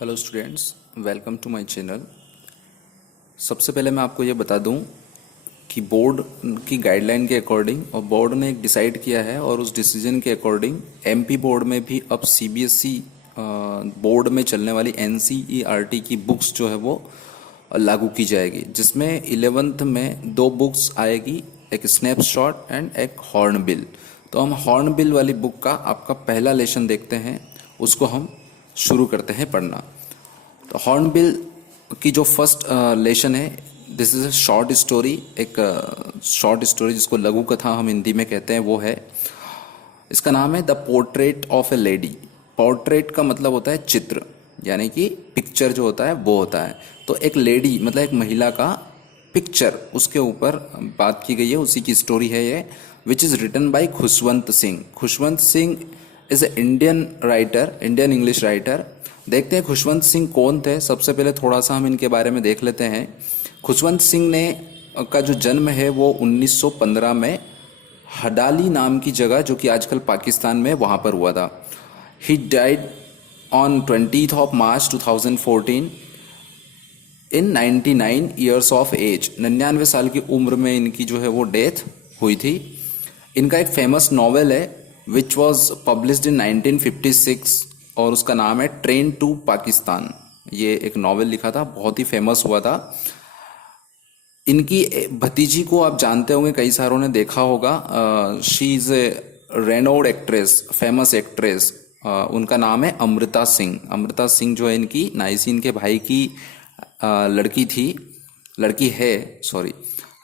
Hello students, welcome to my channel. सबसे पहले मैं आपको ये बता दूं कि बोर्ड की गाइडलाइन के अकॉर्डिंग और बोर्ड ने एक डिसाइड किया है और उस डिसीजन के अकॉर्डिंग एमपी बोर्ड में भी अब सीबीएसई बोर्ड में चलने वाली एनसीईआरटी की बुक्स जो है वो लागू की जाएगी, जिसमें 11th में दो बुक्स आएगी, एक स्नैपशॉट एंड एक हॉर्नबिल। तो हम हॉर्नबिल वाली बुक का आपका पहला लेसन देखते हैं, उसको हम शुरू करते हैं पढ़ना। तो हॉर्नबिल की जो फर्स्ट लेसन है, this is a short story. एक शॉर्ट स्टोरी जिसको लघु कथा हम हिंदी में कहते हैं वो है। इसका नाम है the portrait of A lady. Portrait का मतलब होता है चित्र, यानी कि पिक्चर जो होता है वो होता है। तो एक लेडी मतलब एक महिला का पिक्चर, उसके ऊपर बात की गई है, उसी की स्टोरी है ये, which is written by Khushwant Singh. Khushwant Singh is a Indian writer, Indian English writer. देखते हैं खुशवंत सिंह कौन थे। सबसे पहले थोड़ा सा हम इनके बारे में देख लेते हैं। खुशवंत सिंह ने का जो जन्म है वो 1915 में हडाली नाम की जगह, जो कि आजकल पाकिस्तान में, वहाँ पर हुआ था। He died on 20th of March 2014 in 99 years of age. 99 साल की उम्र में इनकी जो है वो डेथ हुई थी। इनका एक फेमस नॉवेल है विच वॉज पब्लिश्ड इन 1956 और उसका नाम है ट्रेन टू पाकिस्तान। ये एक नॉवेल लिखा था, बहुत ही फेमस हुआ था। इनकी भतीजी को आप जानते होंगे, कई सारों ने देखा होगा। She is a renowned actress, famous actress. उनका नाम है अमृता सिंह। अमृता सिंह जो है इनकी नाइसीन के भाई की लड़की थी, लड़की है, सॉरी,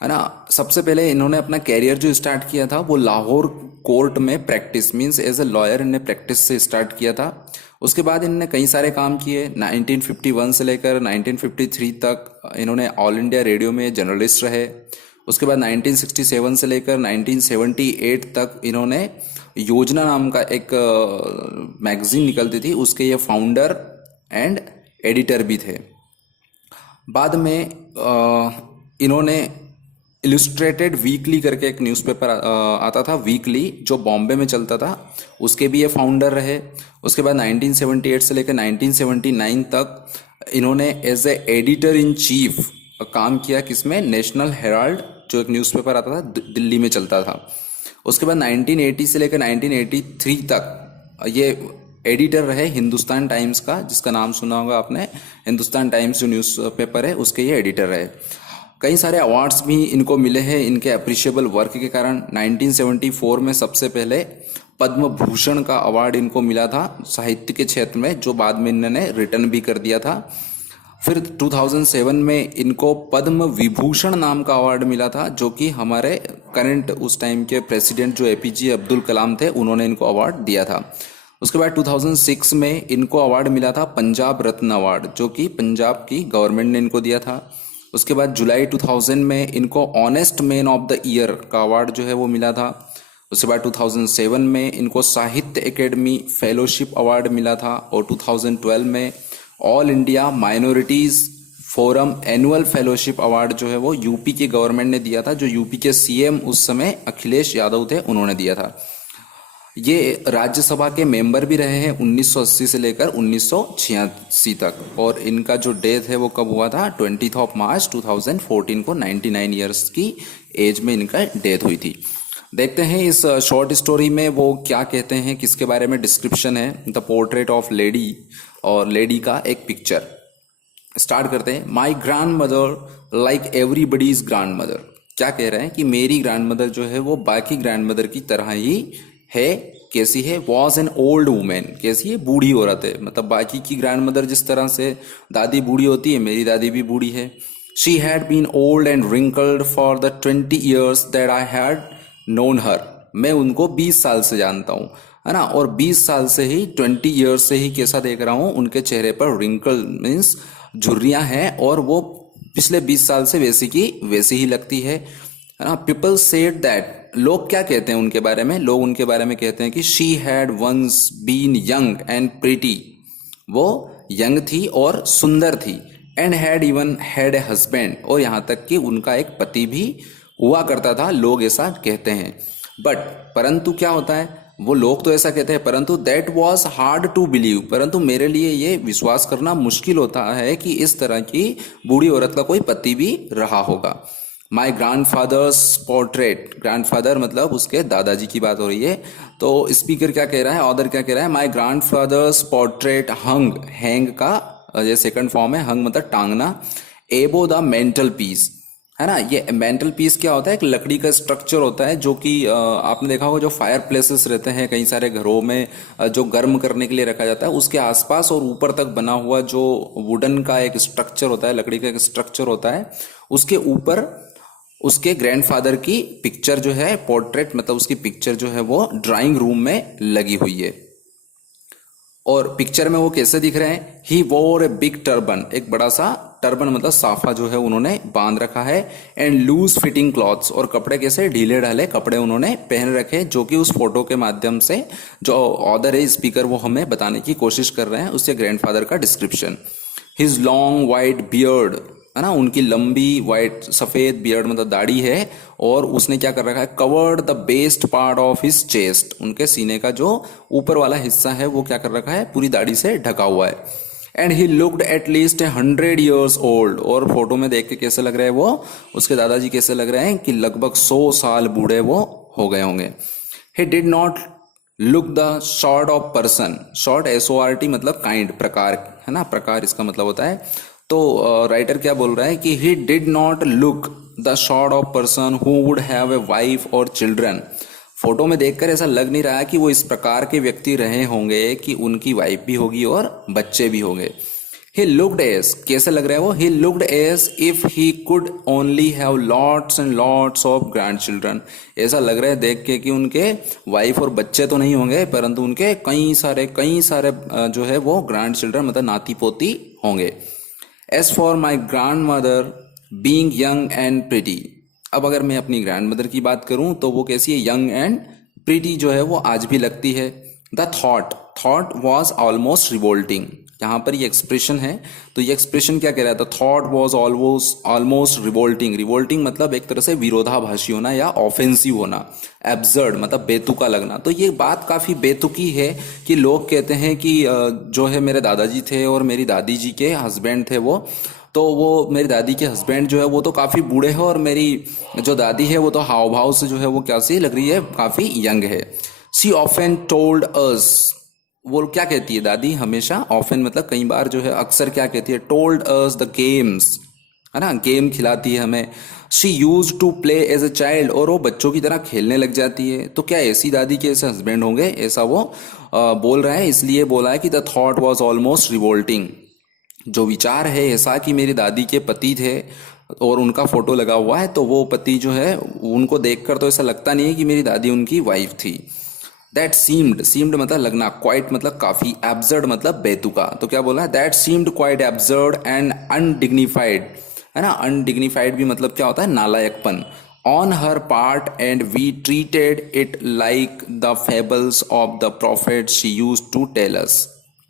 है ना। सबसे पहले इन्होंने अपना कैरियर जो स्टार्ट किया था वो लाहौर कोर्ट में practice, means as a lawyer इन्होंने प्रैक्टिस से स्टार्ट किया था। उसके बाद इन्होंने कई सारे काम किए। 1951 से लेकर 1953 तक इन्होंने ऑल इंडिया रेडियो में जर्नलिस्ट रहे। उसके बाद 1967 से लेकर 1978 तक इन्होंने योजना नाम का एक मैगजीन निकलती थी, उसके ये फाउंडर एंड एडिटर भी थे। बाद में इन्होंने इलस्ट्रेटेड वीकली करके एक न्यूज़पेपर आता था, वीकली, जो बॉम्बे में चलता था, उसके भी ये फाउंडर रहे। उसके बाद 1978 से लेकर 1979 तक इन्होंने as a editor in chief काम किया। किसमें? नेशनल हेराल्ड, जो एक न्यूज़पेपर आता था, दिल्ली में चलता था। उसके बाद 1980 से लेकर 1983 तक ये एडिटर रहे हिंदुस्तान टाइम्स का, जिसका नाम सुना होगा आपने। हिंदुस्तान टाइम्स जो न्यूज़पेपर है उसके ये एडिटर रहे। कई सारे अवार्ड्स भी इनको मिले हैं इनके अप्रिशिएबल वर्क के कारण। 1974 में सबसे पहले पद्म भूषण का अवार्ड इनको मिला था साहित्य के क्षेत्र में, जो बाद में इन्होंने रिटर्न भी कर दिया था। फिर 2007 में इनको पद्म विभूषण नाम का अवार्ड मिला था, जो कि हमारे करंट उस टाइम के प्रेसिडेंट जो एपीजे अब्दुल कलाम थे, उन्होंने इनको अवार्ड दिया था। उसके बाद 2006 में इनको अवार्ड मिला था पंजाब रत्न अवार्ड, जो कि पंजाब की गवर्नमेंट ने इनको दिया था। उसके बाद जुलाई 2000 में इनको honest man of the year का अवार्ड जो है वो मिला था। उसके बाद 2007 में इनको साहित्य एकेडमी फेलोशिप अवार्ड मिला था। और 2012 में all India minorities forum annual fellowship award जो है वो यूपी की गवर्नमेंट ने दिया था, जो यूपी के सीएम उस समय अखिलेश यादव थे, उन्होंने दिया था। ये राज्यसभा के मेंबर भी रहे हैं 1980 से लेकर 1986 तक। और इनका जो डेथ है वो कब हुआ था? 20th of March 2014 को 99 ईयर्स की एज में इनका डेथ हुई थी। देखते हैं इस शॉर्ट स्टोरी में वो क्या कहते हैं, किसके बारे में डिस्क्रिप्शन है। द पोर्ट्रेट ऑफ लेडी, और लेडी का एक पिक्चर। स्टार्ट करते हैं। My grand mother like everybody's grand mother. क्या कह रहे हैं कि मेरी ग्रैंड मदर जो है वो बाकी ग्रैंड मदर की तरह ही है। कैसी है? Was an old women. कैसी है? बूढ़ी औरत है। मतलब बाकी की ग्रैंड मदर जिस तरह से दादी बूढ़ी होती है, मेरी दादी भी बूढ़ी है। She had been old and wrinkled for the 20 years that I had known her. मैं उनको 20 साल से जानता हूँ, है ना। और 20 साल से ही, 20 ईयर्स से ही कैसा देख रहा हूँ, उनके चेहरे पर रिंकल मीन्स झुर्रियाँ हैं, और वो पिछले 20 साल से वैसी की वैसी ही लगती है ना। पीपल सेड दैट, लोग क्या कहते हैं उनके बारे में? लोग उनके बारे में कहते हैं कि she had once been young and pretty. वो यंग थी और सुंदर थी। And had even had a husband, और यहाँ तक कि उनका एक पति भी हुआ करता था, लोग ऐसा कहते हैं। बट परंतु क्या होता है? वो लोग तो ऐसा कहते हैं, परंतु that was hard to believe, परंतु मेरे लिए ये विश्वास करना मुश्किल होता है कि इस तरह की बूढ़ी औरत का कोई पति भी रहा होगा। My grandfather's portrait, grandfather मतलब उसके दादाजी की बात हो रही है। तो स्पीकर क्या कह रहा है, ऑदर क्या कह रहा है, my grandfather's portrait hung, hang का ये सेकंड फॉर्म है, हंग मतलब टांगना, एबो द मेंटल पीस, है ना। ये मेंटल पीस क्या होता है, एक लकड़ी का स्ट्रक्चर होता है जो कि आपने देखा होगा जो फायर प्लेसेस रहते हैं कई सारे घरों में, जो गर्म करने के लिए रखा जाता है, उसके आसपास और ऊपर तक बना हुआ जो वुडन का एक स्ट्रक्चर होता है, लकड़ी का एक स्ट्रक्चर होता है, उसके ऊपर उसके ग्रैंडफादर की पिक्चर जो है, पोर्ट्रेट मतलब उसकी पिक्चर जो है वो ड्राइंग रूम में लगी हुई है। और पिक्चर में वो कैसे दिख रहे हैं, ही वोर ए बिग टर्बन, एक बड़ा सा टर्बन मतलब साफा जो है उन्होंने बांध रखा है, एंड लूज फिटिंग क्लॉथ्स, और कपड़े कैसे ढीले ढाले कपड़े उन्होंने पहन रखे, जो कि उस फोटो के माध्यम से जो ऑदर है स्पीकर वो हमें बताने की कोशिश कर रहे हैं उसके ग्रैंडफादर का description. His long white beard, है ना, उनकी लंबी वाइट सफेद बियर्ड मतलब दाढ़ी है, और उसने क्या कर रखा है, covered the best part of his chest, उनके सीने का जो ऊपर वाला हिस्सा है वो क्या कर रखा है, पूरी दाढ़ी से ढका हुआ है। And he looked at least 100 years old, और फोटो में देख के कैसे लग रहे हैं वो, उसके दादाजी कैसे लग रहे हैं कि लगभग 100 साल बूढ़े वो हो गए होंगे। He did not look the sort of person, sort SORT मतलब काइंड, प्रकार, है ना, प्रकार इसका मतलब होता है। तो राइटर क्या बोल रहा है कि he did not look the sort of person who would have a wife और चिल्ड्रन, फोटो में देखकर ऐसा लग नहीं रहा है कि वो इस प्रकार के व्यक्ति रहे होंगे कि उनकी वाइफ भी होगी और बच्चे भी होंगे। ही लुक्ड एज, कैसे लग रहा है वो, he looked as if he could only have lots and lots of grandchildren, ऐसा लग रहा है देख के कि उनके वाइफ और बच्चे तो नहीं होंगे, परंतु उनके कई सारे जो है वो ग्रैंड चिल्ड्रन मतलब नाती पोती होंगे। As for my grandmother being young and pretty, अब अगर मैं अपनी ग्रैंड मदर की बात करूं तो वो कैसी है, यंग एंड प्रिटी जो है वो आज भी लगती है। The thought was almost revolting, यहाँ पर ये एक्सप्रेशन है, तो ये एक्सप्रेशन क्या कह रहा है, the thought was almost revolting, revolting मतलब एक तरह से विरोधाभासी होना या ऑफेंसिव होना, एब्सर्ड मतलब बेतुका लगना। तो ये बात काफी बेतुकी है कि लोग कहते हैं कि जो है मेरे दादाजी थे और मेरी दादी जी के हस्बैंड थे वो मेरी दादी के हस्बैंड जो है वो तो काफी बूढ़े हैं, और मेरी जो दादी है वो तो हाव भाव से जो है वो कैसी लग रही है, काफी यंग है। शी ऑफन टोल्ड अस, वो क्या कहती है दादी हमेशा, ऑफन मतलब कई बार जो है अक्सर क्या कहती है, टोल्ड अस द गेम्स, है ना, गेम खिलाती है हमें। She use to play as a child, और वो बच्चों की तरह खेलने लग जाती है। तो क्या ऐसी दादी के ऐसे हस्बैंड होंगे, ऐसा वो बोल रहा है, इसलिए बोला है कि the thought was almost revolting, जो विचार है ऐसा कि मेरी दादी के पति थे और उनका फोटो लगा हुआ है, तो वो पति जो है उनको देखकर तो ऐसा लगता नहीं है कि मेरी दादी उनकी वाइफ थी। दैट सीम्ड मतलब लगना, क्वाइट मतलब काफी, एब्सर्ड मतलब बेतुका। तो क्या बोला, that seemed quite absurd and undignified, है ना, अनडिग्निफाइड भी मतलब क्या होता है, नालायकपन, on her part, and we treated it like the fables of the prophet she use to tell us,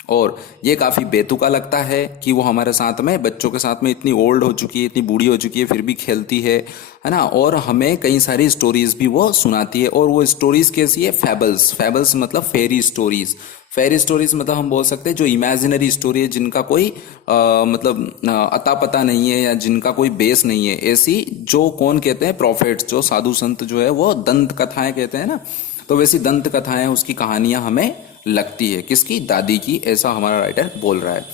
और ये काफी बेतुका लगता है कि वो हमारे साथ में, बच्चों के साथ में इतनी ओल्ड हो चुकी है, इतनी बूढ़ी हो चुकी है, फिर भी खेलती है ना, और हमें कई सारी स्टोरीज भी वो सुनाती है। और वो स्टोरीज कैसी है, फेबल्स मतलब फेरी स्टोरीज, फेरी स्टोरीज मतलब हम बोल सकते हैं जो इमेजिनरी स्टोरी है, जिनका कोई मतलब अता पता नहीं है या जिनका कोई बेस नहीं है, ऐसी जो कौन कहते हैं, प्रॉफिट्स, जो साधु संत जो है वो दंत कथाएं कहते हैं ना, तो वैसी दंत कथाएं, उसकी कहानियां हमें लगती है, किसकी, दादी की, ऐसा हमारा राइटर बोल रहा है।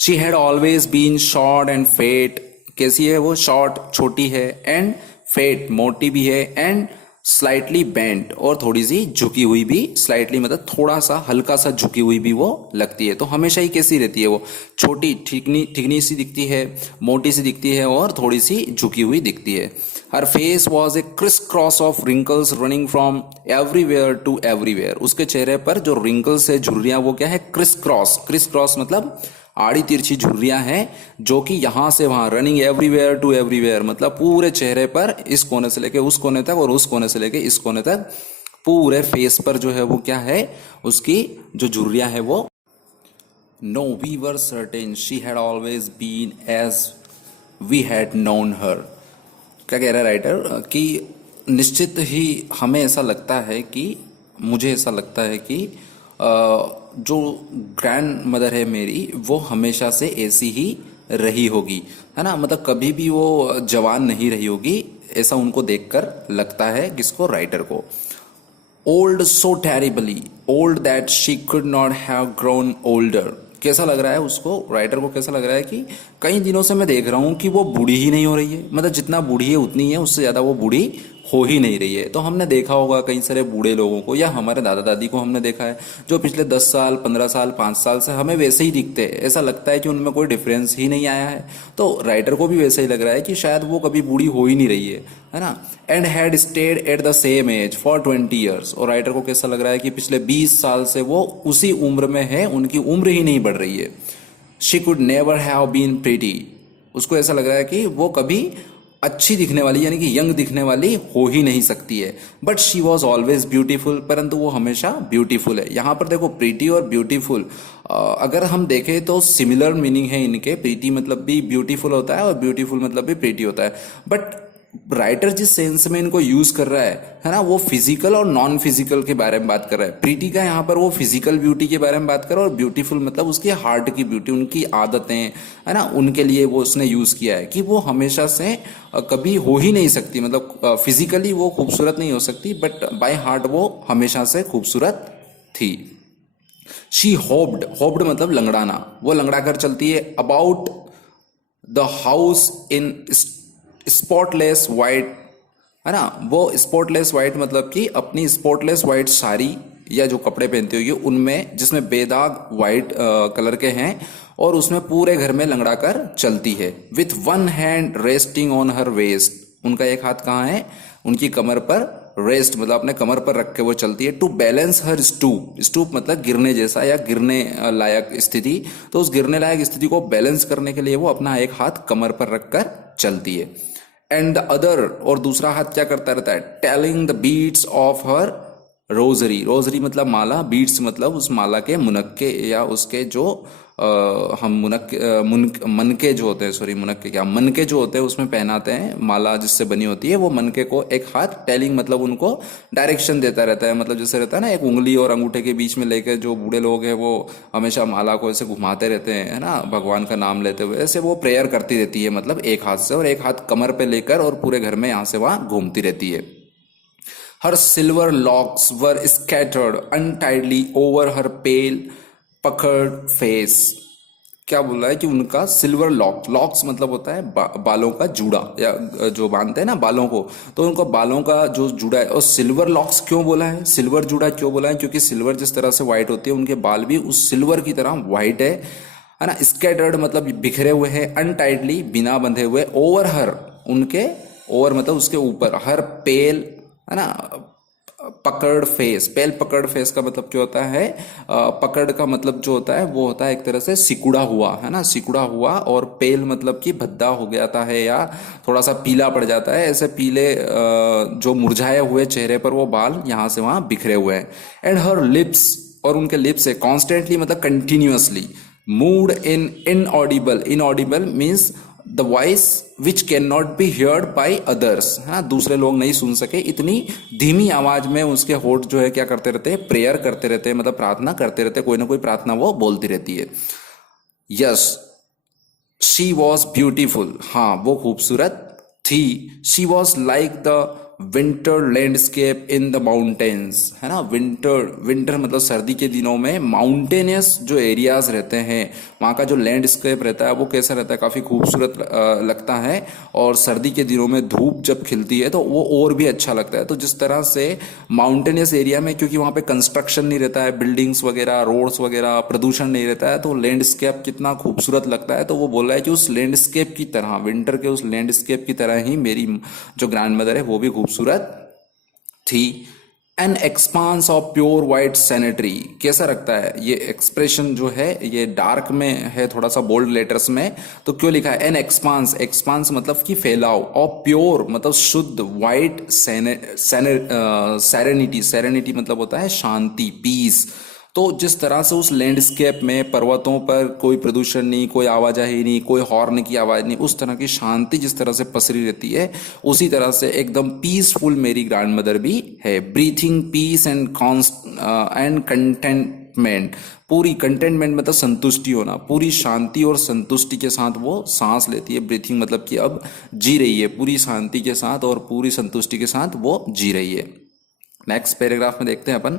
She had always been short and fat, कैसी है वो, शॉर्ट छोटी है, एंड फेट मोटी भी है, एंड स्लाइटली बेंट और थोड़ी सी झुकी हुई भी, स्लाइटली मतलब थोड़ा सा हल्का सा झुकी हुई भी वो लगती है। तो हमेशा ही कैसी रहती है वो, छोटी ठिकनी सी दिखती है, मोटी सी दिखती है और थोड़ी सी झुकी हुई दिखती है। Her face was a criss cross of wrinkles running from everywhere to everywhere, उसके चेहरे पर जो रिंकल्स है, झुर्रियां, वो क्या है, क्रिस क्रॉस मतलब आड़ी तिरछी झुर्रियां हैं, जो कि यहां से वहां, रनिंग एवरीवेयर टू एवरीवेयर मतलब पूरे चेहरे पर, इस कोने से लेके उस कोने तक और उस कोने से लेके इस कोने तक, पूरे फेस पर जो है वो क्या है, उसकी जो झुर्रियां है वो। No we were certain she had always been as we had known her, क्या कह रहा है राइटर कि निश्चित ही हमें ऐसा लगता है कि मुझे ऐसा लगता है कि जो ग्रैंड मदर है मेरी वो हमेशा से ऐसी ही रही होगी, है ना। मतलब कभी भी वो जवान नहीं रही होगी, ऐसा उनको देखकर लगता है, किसको, राइटर को। Old so terribly old that she could not have grown older. कैसा लग रहा है उसको, राइटर को कैसा लग रहा है कि कई दिनों से मैं देख रहा हूँ कि वो बूढ़ी ही नहीं हो रही है, मतलब जितना बूढ़ी है उतनी है, उससे ज़्यादा वो बूढ़ी हो ही नहीं रही है। तो हमने देखा होगा कई सारे बूढ़े लोगों को, या हमारे दादा दादी को हमने देखा है, जो पिछले 10 साल 15 साल 5 साल से हमें वैसे ही दिखते हैं, ऐसा लगता है कि उनमें कोई डिफरेंस ही नहीं आया है। तो राइटर को भी वैसा ही लग रहा है कि शायद वो कभी बूढ़ी हो ही नहीं रही है ना। And had stayed at the same age for 20 years. और राइटर को कैसा लग रहा है कि पिछले 20 साल से वो उसी उम्र में है, उनकी उम्र ही नहीं बढ़ रही है। She could never have been pretty. उसको ऐसा लग रहा है कि वो कभी अच्छी दिखने वाली, यानी कि यंग दिखने वाली हो ही नहीं सकती है। But she was always beautiful, परंतु वो हमेशा ब्यूटीफुल है। यहाँ पर देखो, प्रीटी और ब्यूटीफुल अगर हम देखें तो सिमिलर मीनिंग है इनके। प्रीटी मतलब भी ब्यूटीफुल होता है और ब्यूटीफुल मतलब भी प्रीटी होता है। बट राइटर जिस सेंस में इनको यूज कर रहा है ना, वो फिजिकल और नॉन फिजिकल के बारे में बात कर रहा है। प्रीटी का यहाँ पर वो फिजिकल ब्यूटी के बारे में बात कर रहा है, और ब्यूटीफुल मतलब उसके हार्ट की ब्यूटी, उनकी आदतें, है ना, उनके लिए वो उसने यूज किया है कि वो हमेशा से कभी हो ही नहीं सकती, मतलब फिजिकली वो खूबसूरत नहीं हो सकती, बट बाय हार्ट वो हमेशा से खूबसूरत थी। शी होप्ड, होप्ड मतलब लंगड़ाना, वो लंगड़ा कर चलती है। About the house in spotless white, है ना। वो स्पॉटलेस वाइट मतलब कि अपनी स्पॉटलेस वाइट साड़ी या जो कपड़े पहनती होगी उनमें, जिसमें बेदाग वाइट कलर के हैं, और उसमें पूरे घर में लंगड़ा कर चलती है। With one hand resting on her waist. उनका एक हाथ कहाँ है, उनकी कमर पर, रेस्ट मतलब अपने कमर पर रख के वो चलती है। To balance her stoop, stoop मतलब गिरने जैसा या गिरने लायक स्थिति। तो उस गिरने लायक स्थिति को बैलेंस करने के लिए वो अपना एक हाथ कमर पर रखकर चलती है। एंड द अदर, और दूसरा हाथ क्या करता रहता है, telling the beads of her rosary. Rosary मतलब माला, बीट्स मतलब उस माला के मुनक्के या उसके जो हम मनके जो होते हैं, सॉरी मुनक्के क्या, मनके जो होते हैं उसमें पहनाते हैं माला जिससे बनी होती है, वो मनके को एक हाथ, टेलिंग मतलब उनको डायरेक्शन देता रहता है। मतलब जैसे रहता है ना, एक उंगली और अंगूठे के बीच में लेकर जो बूढ़े लोग हैं वो हमेशा माला को ऐसे घुमाते रहते हैं, है ना, भगवान का नाम लेते हुए, ऐसे वो प्रेयर करती रहती है, मतलब एक हाथ से, और एक हाथ कमर पे लेकर और पूरे घर में यहाँ से वहाँ घूमती रहती है। हर सिल्वर लॉक्स वर स्कैटर्ड अनटाइडली ओवर हर पेल पकड़ फेस। क्या बोल रहा है कि उनका सिल्वर लॉक, लॉक्स मतलब होता है बालों का जूड़ा, या जो बांधते हैं ना बालों को, तो उनको बालों का जो जूड़ा है। और सिल्वर लॉक्स क्यों बोला है, सिल्वर जूड़ा क्यों बोला है, क्योंकि सिल्वर जिस तरह से व्हाइट होती है, उनके बाल भी उस सिल्वर की तरह व्हाइट है ना। स्कैटर्ड मतलब बिखरे हुए हैं, अनटाइडली बिना बंधे हुए, ओवर हर उनके, ओवर मतलब उसके ऊपर, हर पेल, है ना, पकड़ फेस। पेल पकड़ फेस का मतलब क्या होता है, पकड़ का मतलब जो होता है वो होता है एक तरह से सिकुड़ा हुआ, है ना, सिकुड़ा हुआ। और पेल मतलब कि भद्दा हो जाता है या थोड़ा सा पीला पड़ जाता है, ऐसे पीले जो मुरझाए हुए चेहरे पर वो बाल यहाँ से वहाँ बिखरे हुए हैं। एंड हर लिप्स, और उनके लिप्स है कॉन्स्टेंटली मतलब continuously, mood in inaudible, inaudible means the voice which can not be heard by others, है ना, दूसरे लोग नहीं सुन सके, इतनी धीमी आवाज में उसके होठ जो है क्या करते रहते हैं, प्रेयर करते रहते हैं, मतलब प्रार्थना करते रहते हैं, कोई ना कोई प्रार्थना वो बोलती रहती है। यस, शी वॉज ब्यूटीफुल, हाँ वो खूबसूरत थी। She was like the winter landscape in the mountains, है ना। विंटर, विंटर मतलब सर्दी के दिनों में माउंटेनियस जो एरियाज रहते हैं, वहाँ का जो लैंडस्केप रहता है वो कैसा रहता है, काफ़ी खूबसूरत लगता है। और सर्दी के दिनों में धूप जब खिलती है तो वो और भी अच्छा लगता है। तो जिस तरह से माउंटेनियस एरिया में, क्योंकि वहाँ पे कंस्ट्रक्शन नहीं रहता है, बिल्डिंग्स वगैरह, रोड्स वगैरह, प्रदूषण नहीं रहता है, तो लैंडस्केप कितना खूबसूरत लगता है। तो वो बोल रहा है कि उस लैंडस्केप की तरह, विंटर के उस लैंडस्केप की तरह ही मेरी जो ग्रैंड मदर है वो भी खूबसूरत थी। An expanse of pure white serenity, कैसा रखता है ये एक्सप्रेशन जो है, ये डार्क में है, थोड़ा सा बोल्ड लेटर्स में, तो क्यों लिखा है एन एक्सपांस, एक्सपांस मतलब कि फैलाव, और प्योर मतलब शुद्ध, वाइट सैरेनिटी, सैरेनिटी मतलब होता है शांति, पीस, तो जिस तरह से उस लैंडस्केप में पर्वतों पर कोई प्रदूषण नहीं, कोई आवाजाही नहीं, कोई हॉर्न की आवाज़ नहीं, उस तरह की शांति जिस तरह से पसरी रहती है, उसी तरह से एकदम पीसफुल मेरी ग्रैंड मदर भी है। ब्रीथिंग पीस एंड कंटेंटमेंट, पूरी कंटेंटमेंट मतलब संतुष्टि होना, पूरी शांति और संतुष्टि के साथ वो सांस लेती है। ब्रीथिंग मतलब कि अब जी रही है पूरी शांति के साथ और पूरी संतुष्टि के साथ वो जी रही है। नेक्स्ट पैराग्राफ में देखते हैं अपन,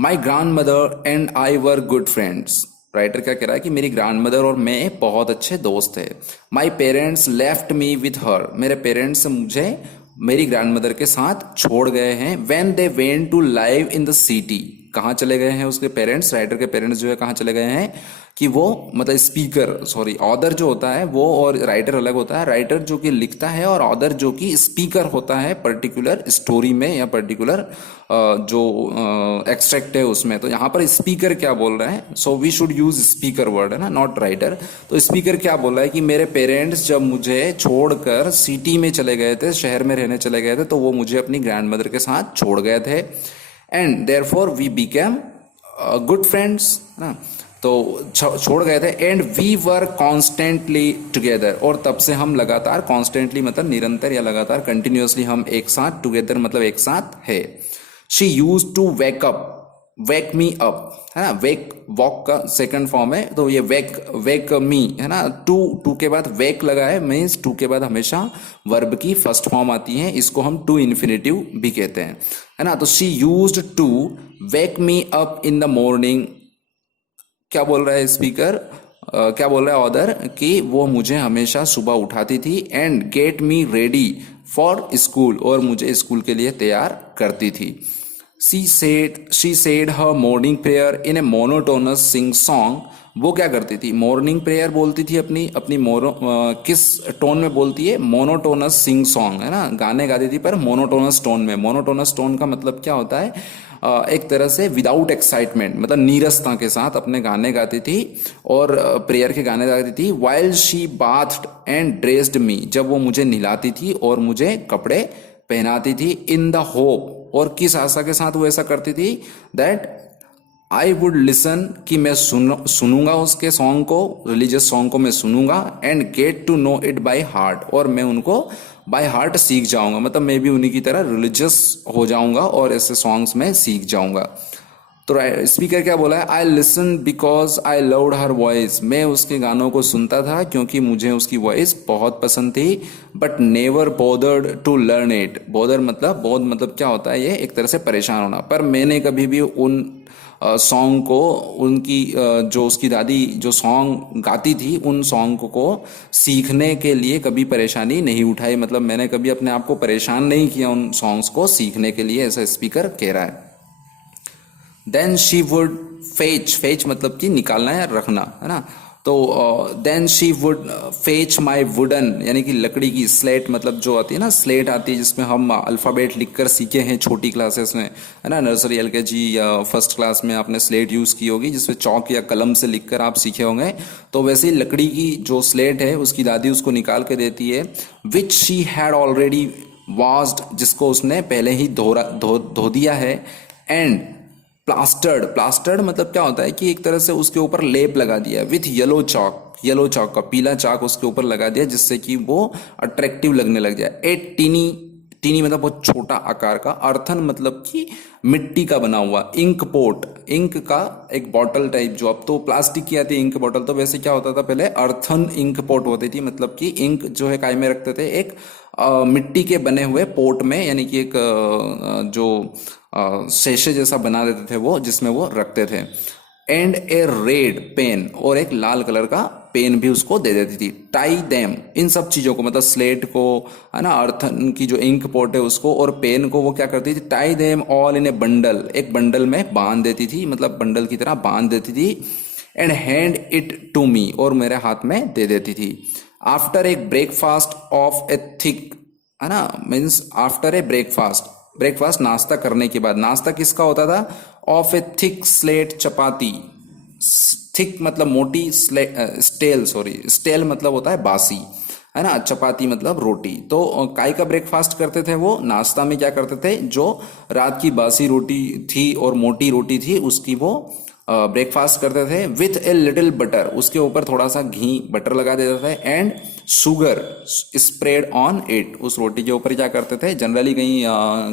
my grandmother and I were good friends. Writer क्या कह रहा है कि मेरी ग्रैंड मदर और मैं बहुत अच्छे दोस्त थे। My parents left me with her, मेरे पेरेंट्स मुझे मेरी ग्रैंड मदर के साथ छोड़ गए हैं। When they went to live in the city, कहाँ चले गए हैं उसके पेरेंट्स, राइटर के पेरेंट्स जो है कहाँ चले गए हैं कि वो मतलब स्पीकर, सॉरी ऑथर जो होता है वो और राइटर अलग होता है। राइटर जो कि लिखता है और ऑथर जो कि स्पीकर होता है पर्टिकुलर स्टोरी में या पर्टिकुलर जो एक्सट्रैक्ट है उसमें। तो यहाँ पर स्पीकर क्या बोल रहा है, so we should use speaker word है ना, नॉट राइटर। तो स्पीकर क्या बोल रहा है कि मेरे पेरेंट्स जब मुझे छोड़कर सिटी में चले गए थे, शहर में रहने चले गए थे, तो वो मुझे अपनी ग्रैंड मदर के साथ छोड़ गए थे। And therefore we became good friends ना, तो छोड़ गए थे। And we were constantly together, और तब से हम लगातार, कॉन्स्टेंटली मतलब निरंतर या लगातार, कंटिन्यूसली हम एक साथ, टुगेदर मतलब एक साथ है। She use to wake me up है ना, वेक वॉक का सेकंड फॉर्म है, तो ये वेक मी है ना, टू के बाद वेक लगा है, मीन्स टू के बाद हमेशा वर्ब की फर्स्ट फॉर्म आती है, इसको हम टू इन्फिनेटिव भी कहते हैं है ना। तो she used to wake me up in the morning, क्या बोल रहा है स्पीकर, क्या बोल रहा है ऑथर कि वो मुझे हमेशा सुबह उठाती थी। And get me ready for school, और मुझे स्कूल के लिए तैयार करती थी। she said her morning prayer in a monotonous sing song, वो क्या करती थी, मॉर्निंग प्रेयर बोलती थी अपनी अपनी किस टोन में बोलती है, मोनोटोनस सिंग सॉन्ग है ना, गाने गाती थी पर मोनोटोनस टोन में। मोनोटोनस टोन का मतलब क्या होता है, एक तरह से विदाउट एक्साइटमेंट, मतलब नीरसता के साथ अपने गाने गाती थी और प्रेयर के गाने गाती थी। वाइल शी बाथ्ड एंड ड्रेस्ड मी, जब वो मुझे नहलाती थी और मुझे कपड़े पहनाती थी। इन द होप, और किस आशा के साथ वो ऐसा करती थी, दैट आई वुड लिसन, कि मैं सुनूंगा उसके सॉन्ग को, रिलीजियस सॉन्ग को मैं सुनूंगा। And get to know it by heart, और मैं उनको बाय हार्ट सीख जाऊंगा, मतलब मैं भी उन्हीं की तरह रिलीजियस हो जाऊंगा और ऐसे सॉन्ग्स में सीख जाऊंगा। तो स्पीकर क्या बोला है, I listen because I loved her voice, मैं उसके गानों को सुनता था क्योंकि मुझे उसकी वॉइस बहुत पसंद थी। But never bothered to learn it, bother मतलब बोध मतलब क्या होता है, ये एक तरह से परेशान होना, पर मैंने कभी भी उन सॉन्ग को, उनकी जो उसकी दादी जो सॉन्ग गाती थी उन सॉन्ग को सीखने के लिए कभी परेशानी नहीं उठाई, मतलब मैंने कभी अपने आप को परेशान नहीं किया उन सॉन्ग्स को सीखने के लिए, ऐसा स्पीकर कह रहा है। देन शी वुड फेच मतलब कि निकालना या रखना है ना, तो then she would fetch my wooden, यानी कि लकड़ी की स्लेट, मतलब जो आती है ना स्लेट आती है जिसमें हम अल्फ़ाबेट लिखकर सीखे हैं छोटी क्लासेस में है ना, नर्सरी एलकेजी या फर्स्ट क्लास में आपने स्लेट यूज़ की होगी जिसमें चौक या कलम से लिखकर आप सीखे होंगे। तो वैसे ही लकड़ी की जो स्लेट है उसकी दादी उसको निकाल के देती है। Which she had already washed, जिसको उसने पहले ही धो दिया है। एंड प्लास्टर्ड मतलब क्या होता है कि एक तरह से उसके ऊपर लेप लगा दिया, विथ येलो चॉक का पीला चाक उसके ऊपर लगा दिया जिससे कि वो अट्रैक्टिव लगने लग जाए। ए टीनी मतलब बहुत छोटा आकार का। अर्थन मतलब कि मिट्टी का बना हुआ। इंक पोट, इंक का एक बॉटल टाइप, जो अब तो प्लास्टिक की आती है इंक बॉटल, तो वैसे क्या होता था पहले, अर्थन इंक पोट होती थी, मतलब कि इंक जो है काय में रखते थे, एक मिट्टी के बने हुए पोट में, यानी कि एक जो शेशे जैसा बना देते थे वो, जिसमें वो रखते थे। एंड ए रेड पेन, और एक लाल कलर का पेन भी उसको दे देती थी। टाई देम, इन सब चीज़ों को, मतलब स्लेट को है ना, अर्थन की जो इंक पोट है उसको और पेन को, वो क्या करती थी, tie them all in A bundle, एक बंडल में बांध देती थी, मतलब बंडल की तरह बांध देती थी। And hand it to me, और मेरे हाथ में दे देती थी। After a breakfast of a thick, है ना, मीन्स आफ्टर ए ब्रेकफास्ट नाश्ता करने के बाद। नाश्ता किसका होता था, of a thick slate chapati. Thick मतलब मोटी, स्टेल मतलब होता है बासी है ना, चपाती मतलब रोटी। तो काय का ब्रेकफास्ट करते थे वो, नाश्ता में क्या करते थे, जो रात की बासी रोटी थी और मोटी रोटी थी उसकी वो ब्रेकफास्ट करते थे विथ ए लिटिल बटर, उसके ऊपर थोड़ा सा घी बटर लगा देते थे, and sugar spread on it, उस रोटी के ऊपर क्या करते थे, जनरली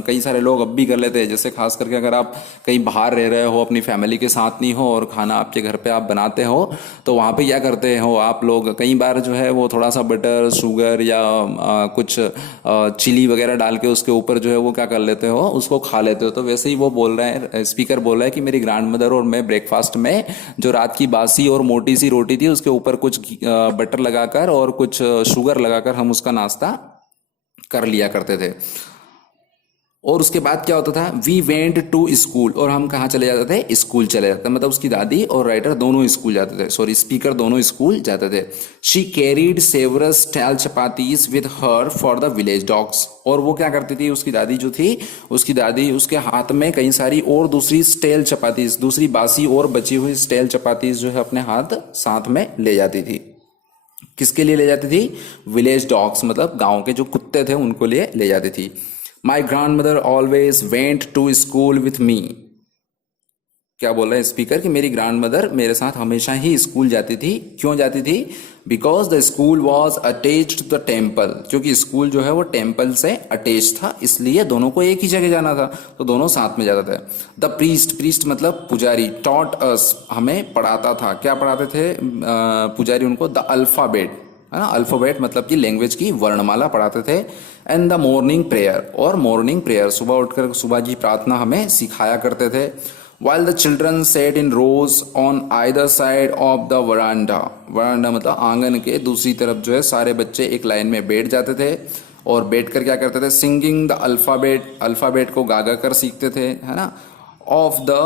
कई सारे लोग अब भी कर लेते हैं, जैसे खास करके अगर आप कहीं बाहर रह रहे हो, अपनी फैमिली के साथ नहीं हो और खाना आपके घर पे आप बनाते हो, तो वहाँ पे क्या करते हो आप लोग, कई बार जो है वो थोड़ा सा बटर शुगर या कुछ चिली वगैरह डाल के उसके ऊपर जो है वो क्या कर लेते हो, उसको खा लेते हो। तो वैसे ही वो बोल रहे हैं, स्पीकर बोल रहा है कि मेरी ग्रैंड मदर और मैं ब्रेकफास्ट में जो रात की बासी और मोटी सी रोटी थी उसके ऊपर कुछ बटर लगाकर और कुछ शुगर लगाकर हम उसका नाश्ता कर लिया करते थे। और उसके बाद क्या होता था, वी वेंट टू स्कूल, और हम कहाँ चले जाते थे, स्कूल चले जाते, मतलब उसकी दादी और राइटर दोनों स्कूल जाते थे, सॉरी स्पीकर दोनों स्कूल जाते थे। She carried several style chapatis with her for the village dogs, और वो क्या करती थी, उसकी दादी जो थी, उसकी दादी उसके हाथ में कई सारी और दूसरी स्टेल चपातीज, दूसरी बासी और बची हुई स्टेल चपातीज जो है अपने साथ में ले जाती थी। किसके लिए ले जाती थी, विलेज डॉग्स, मतलब गांव के जो कुत्ते थे उनको लिए ले जाती थी। My grandmother always went to school with me, क्या बोल रहा है स्पीकर कि मेरी ग्रैंड मदर मेरे साथ हमेशा ही स्कूल जाती थी। क्यों जाती थी, because the school was attached to the temple, क्योंकि स्कूल जो है वो टेम्पल से अटैच था, इसलिए दोनों को एक ही जगह जाना था, तो दोनों साथ में जाते थे। द प्रीस्ट मतलब पुजारी, टॉट अस, हमें पढ़ाता था, क्या पढ़ाते थे पुजारी उनको, द अल्फाबेट, है ना, अल्फाबेट मतलब कि लैंग्वेज की वर्णमाला पढ़ाते थे। एंड द मॉर्निंग प्रेयर, और मॉर्निंग प्रेयर सुबह उठकर सुबह की प्रार्थना हमें सिखाया करते थे। While the children sat in rows on either side of the veranda, वरांडा मतलब आंगन के दूसरी तरफ जो है सारे बच्चे एक लाइन में बैठ जाते थे, और बैठकर क्या करते थे, सिंगिंग द अल्फाबेट, अल्फाबेट को गा गा कर सीखते थे, है ना, ऑफ द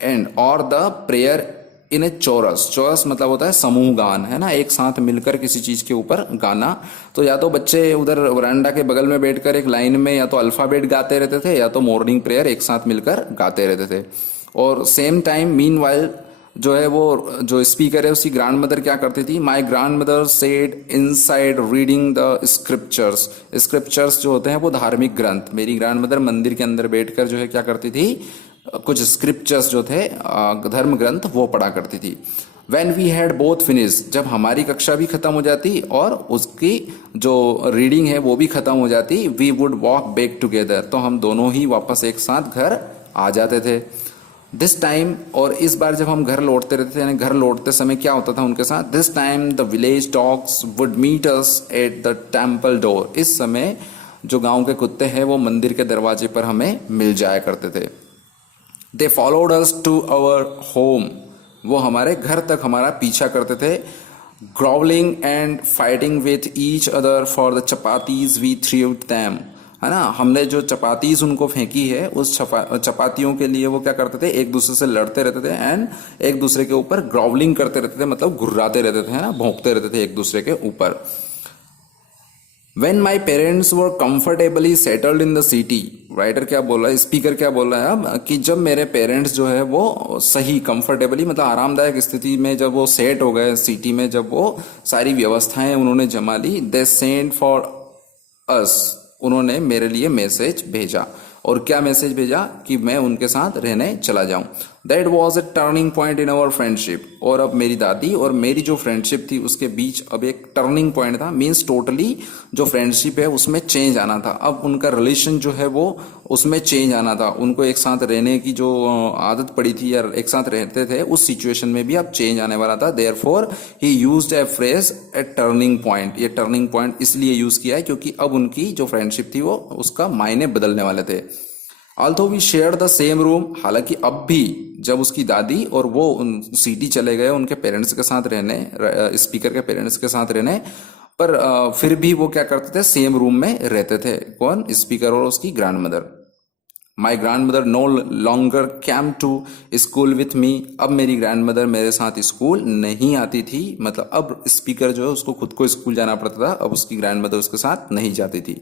एंड और द प्रेयर इन ए चोरस, चोरस मतलब होता है समूह गान, है ना, एक साथ मिलकर किसी चीज के ऊपर गाना। तो या तो बच्चे उधर वरांडा के बगल में बैठकर एक लाइन में या तो अल्फाबेट गाते रहते थे या तो मॉर्निंग प्रेयर एक साथ मिलकर गाते रहते थे। और सेम टाइम मीनवाइल जो है वो जो स्पीकर है उसकी ग्रैंड मदर क्या करती थी, my grand mother said inside reading the scriptures, scriptures जो होते हैं वो धार्मिक ग्रंथ, मेरी ग्रैंड मदर मंदिर के अंदर बैठकर जो है क्या करती थी, कुछ स्क्रिप्चर्स जो थे धर्म ग्रंथ वो पढ़ा करती थी। When we had both finish, जब हमारी कक्षा भी खत्म हो जाती और उसकी जो रीडिंग है वो भी खत्म हो जाती, we would walk back together, तो हम दोनों ही वापस एक साथ घर आ जाते थे। दिस टाइम, और इस बार जब हम घर लौटते रहते थे, यानी घर लौटते समय क्या होता था उनके साथ, this time the village dogs would meet us at the temple door, इस समय जो गांव के कुत्ते हैं वो मंदिर के दरवाजे पर हमें मिल जाया करते थे। They followed us to our home, वो हमारे घर तक हमारा पीछा करते थे। Growling and fighting with each other for the chapatis we threw them, है ना, हमने जो चपातीज उनको फेंकी है उस चपातियों के लिए वो क्या करते थे, एक दूसरे से लड़ते रहते थे, एंड एक दूसरे के ऊपर ग्राउलिंग करते रहते थे, मतलब घुर्राते रहते थे, है ना, भौंकते रहते थे एक दूसरे के ऊपर। When my parents were comfortably settled in the city, writer क्या बोल रहा है, स्पीकर क्या बोल रहा है अब, कि जब मेरे पेरेंट्स जो है वो सही कंफर्टेबली मतलब आरामदायक स्थिति में जब वो सेट हो गए सिटी में, जब वो सारी व्यवस्थाएं उन्होंने जमा ली, दे सेंड फॉर अस, उन्होंने मेरे लिए मैसेज भेजा, और क्या मैसेज भेजा, कि मैं उनके साथ रहने चला जाऊं। That was a turning point in our friendship, और अब मेरी दादी और मेरी जो फ्रेंडशिप थी उसके बीच अब एक टर्निंग पॉइंट था, मीन्स टोटली जो फ्रेंडशिप है उसमें चेंज आना था, अब उनका रिलेशन जो है वो उसमें चेंज आना था, उनको एक साथ रहने की जो आदत पड़ी थी या एक साथ रहते थे उस सिचुएशन में भी अब चेंज आने वाला था। देयरफॉर ही यूज्ड ए फ्रेज ए टर्निंग पॉइंट, ये टर्निंग पॉइंट इसलिए यूज किया है क्योंकि अब उनकी जो फ्रेंडशिप थी वो उसका मायने बदलने वाले थे। Although we share the same room, हालांकि अब भी जब उसकी दादी और वो सिटी चले गए उनके पेरेंट्स के साथ रहने, स्पीकर के पेरेंट्स के साथ रहने, पर फिर भी वो क्या करते थे, सेम रूम में रहते थे, कौन, स्पीकर और उसकी grandmother. My grandmother no longer came to school with me, अब मेरी ग्रैंड मदर मेरे साथ स्कूल नहीं आती थी, मतलब अब स्पीकर जो है उसको खुद को स्कूल जाना पड़ता था, अब उसकी ग्रैंड मदर उसके साथ नहीं जाती थी।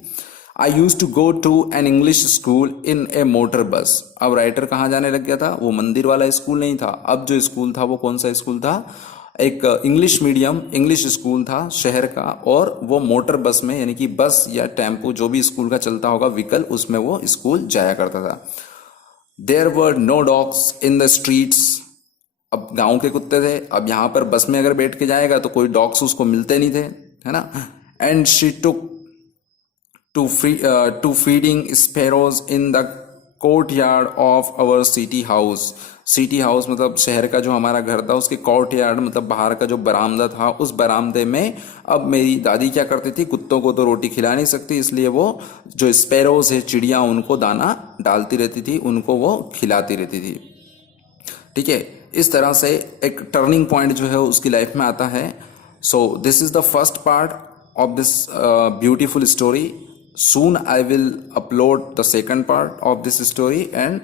I use to go to an English school in a motor bus, अब राइटर कहाँ जाने लग गया था, वो मंदिर वाला स्कूल नहीं था, अब जो स्कूल था वो कौन सा स्कूल था, एक इंग्लिश मीडियम इंग्लिश स्कूल था शहर का, और वो मोटर बस में, यानी कि बस या टेम्पो जो भी स्कूल का चलता होगा व्हीकल, उसमें वो स्कूल जाया करता था। There were no dogs in the streets. अब गांव के कुत्ते थे, अब यहाँ पर बस में अगर बैठ के जाएगा तो कोई डॉग्स उसको मिलते नहीं थे, है ना। And she took to feeding sparrows in the courtyard of our city house. City house मतलब शहर का जो हमारा घर था, उसके कोर्ट यार्ड मतलब बाहर का जो बरामदा था, उस बरामदे में अब मेरी दादी क्या करती थी, कुत्तों को तो रोटी खिला नहीं सकती, इसलिए वो जो स्पैरोज है, चिड़िया, उनको दाना डालती रहती थी, उनको वो खिलाती रहती थी। ठीक है, इस तरह से एक टर्निंग पॉइंट जो है उसकी लाइफ में आता है। So this is the first part of this beautiful story. Soon I will upload the second part of this story and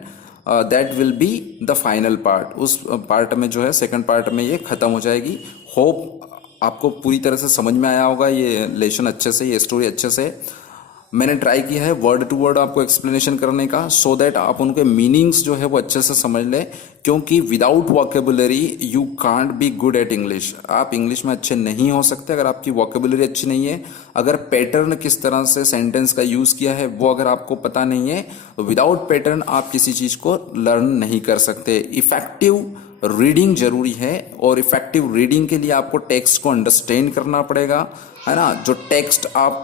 that will be the final part. उस पार्ट में जो है, सेकंड पार्ट में ये खत्म हो जाएगी। होप आपको पूरी तरह से समझ में आया होगा ये लेसन अच्छे से, ये स्टोरी अच्छे से। मैंने ट्राई किया है वर्ड टू वर्ड आपको एक्सप्लेनेशन करने का, सो दैट आप उनके मीनिंग्स जो है वो अच्छे से समझ लें, क्योंकि without vocabulary you can't be good at English. आप इंग्लिश में अच्छे नहीं हो सकते अगर आपकी वोकेबुलरी अच्छी नहीं है। अगर पैटर्न किस तरह से सेंटेंस का यूज किया है वो अगर आपको पता नहीं है, तो विदाउट पैटर्न आप किसी चीज को लर्न नहीं कर सकते। इफेक्टिव रीडिंग जरूरी है, और इफेक्टिव रीडिंग के लिए आपको टेक्स्ट को अंडरस्टैंड करना पड़ेगा, है ना। जो टेक्स्ट आप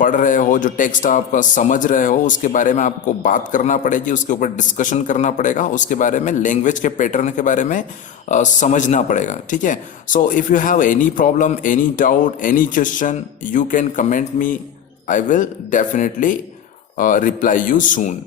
पढ़ रहे हो, जो टेक्स्ट आप समझ रहे हो, उसके बारे में आपको बात करना पड़ेगी, उसके ऊपर डिस्कशन करना पड़ेगा, उसके बारे में, लैंग्वेज के पैटर्न के बारे में समझना पड़ेगा। ठीक है। So if you have any problem, any doubt, any question, you can comment me, I will definitely reply you soon.